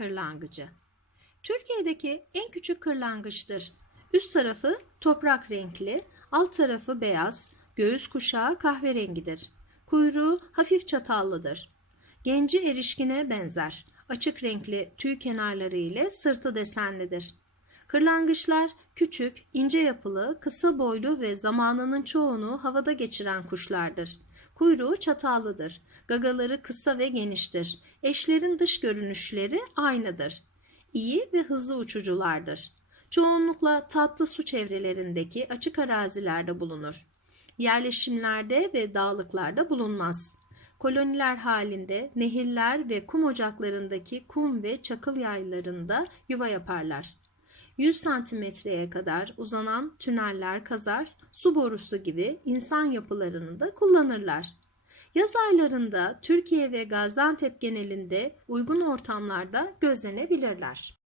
kırlangıcı. Türkiye'deki en küçük kırlangıçtır. Üst tarafı toprak renkli, alt tarafı beyaz, göğüs kuşağı kahverengidir. Kuyruğu hafif çatallıdır. Genci erişkine benzer. Açık renkli tüy kenarları ile sırtı desenlidir. Kırlangıçlar küçük, ince yapılı, kısa boylu ve zamanının çoğunu havada geçiren kuşlardır. Kuyruğu çatallıdır. Gagaları kısa ve geniştir. Eşlerin dış görünüşleri aynıdır. İyi ve hızlı uçuculardır. Çoğunlukla tatlı su çevrelerindeki açık arazilerde bulunur. Yerleşimlerde ve dağlıklarda bulunmaz. Koloniler halinde nehirler ve kum ocaklarındaki kum ve çakıl yaylarında yuva yaparlar. 100 santimetreye kadar uzanan tüneller kazar, su borusu gibi insan yapılarını da kullanırlar. Yaz aylarında Türkiye ve Gaziantep genelinde uygun ortamlarda gözlenebilirler.